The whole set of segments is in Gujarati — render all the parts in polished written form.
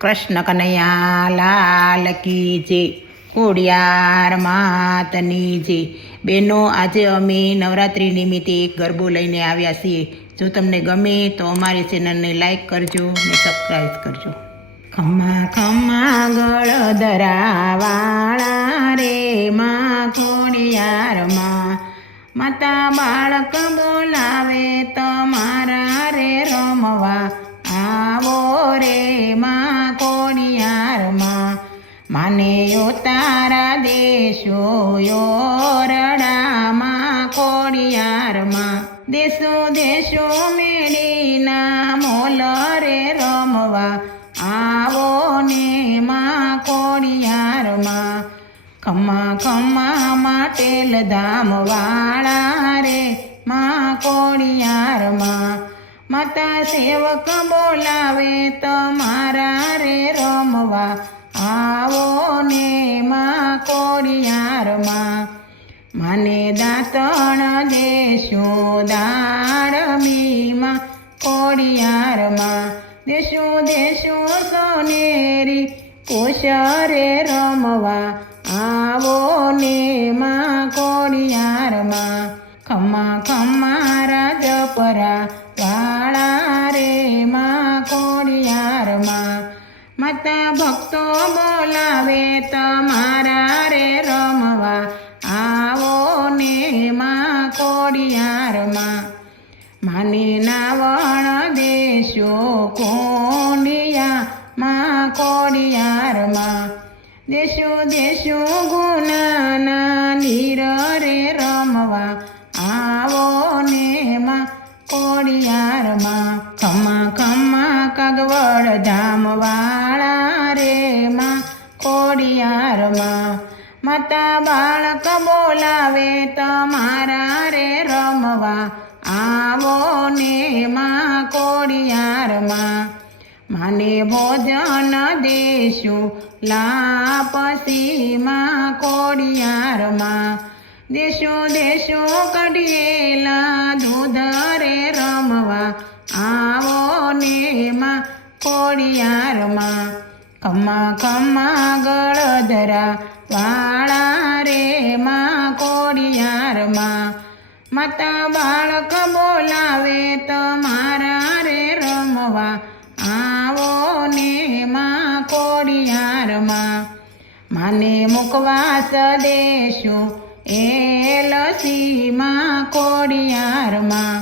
કૃષ્ણ કનૈયા લાલ કી જય. ખોડિયાર માતની જય. બેનો, આજે અમે નવરાત્રિ નિમિત્તે એક ગરબો લઈને આવ્યા છીએ. જો તમને ગમે તો અમારી ચેનલને લાઈક કરજો અને સબસ્ક્રાઈબ કરજો. ખમ્મા ખમ્મા ગળદરાવાળા રે માં ખોડિયારમાં, માતા બાળક બોલાવે તમારા રે રમવા આવો રે માં ખોડિયારમાં. માને તારા દેશો યોરડામાં ખોડિયારમાં, દેશો દેશો મેળીના મોલ રે રમવા આવો ને માં ખોડિયારમાં. ખમ્મા ખમ્મા માટેલ ધામ વાળા રે માં ખોડિયારમાં, માતા સેવક બોલાવે તમારા રે રમવા આવો ને માં ખોડિયારમાં. માને દાંતણ દેશો દાડમીમાં ખોડિયારમાં, દેશો દેશો સોનેરી કોશરે રમવા આવો ને માં ખોડિયારમાં. ખમ્મા ખમ્મા રાજપરા વાળા રે માં ખોડિયારમાં, માતા ભક્તો બોલાવે તમારા રે રમવા આવો ને માં ખોડિયારમાં. માને નાવણ દેશો કોંડિયા માં ખોડિયારમાં, દેશો દેશો ગુનાના નીર રે રમવા આવો ને માં ખોડિયારમાં. ખમ્મા ખમ્મા કાગવડ ધામ વાળા રે માં ખોડિયારમાં, માતા બાળક બોલાવે તમારા રે રમવા આવો ને માં ખોડિયારમાં. માને ભોજન દેશું લાપસી માં ખોડિયારમાં, દેશો દેશો કઢિયેલા દૂધ રે રમવા આવો ને માં ખોડિયારમાં. ખમ્મા ખમ્મા ગળદરા વાળા રે માં ખોડિયારમાં, માતા બાળક બોલાવે તમારા રે રમવા આવો ને માં ખોડિયારમાં. માને મુકવાસ દેશું એલસી માં ખોડિયારમાં,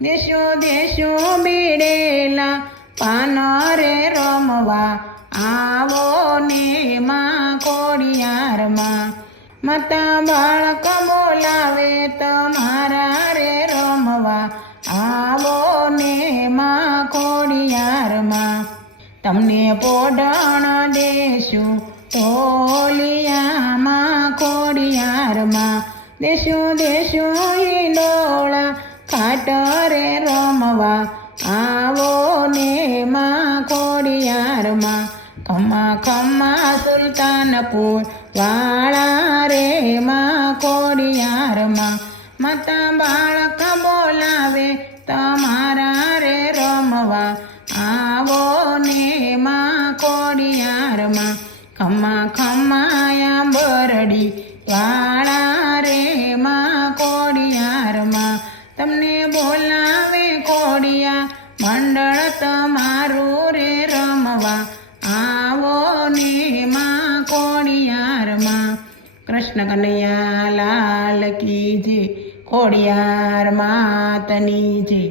દેશો દેશો બીડેલા પાન રે રમવા આવો ને માં ખોડિયારમાં. માતા બાળક બોલાવે તમારા રે રમવા આવો ને માં ખોડિયારમાં. તમને પોઢણ દેશું તોલિયામાં ખોડિયારમાં, દેશો દેશો હિંડોળા ખાટ રે રમવા આવો ને માં ખોડિયારમાં. ખમ્મા ખમ્મા સુલતાનપુર વાળા રે માં ખોડિયારમાં, માતા બાળક બોલાવે તમારા રે રમવા આવો ને માં ખોડિયારમાં. ખમ્મા ખમ્મા આંબરડી વાળા રે માં ખોડિયારમાં, તમને બોલાવે ખોડિયા મંડળ તમારું રે રમવા આવો ને માં ખોડિયારમાં. કૃષ્ણ કનૈયા લાલ કી જય. ખોડિયાર માતની જય.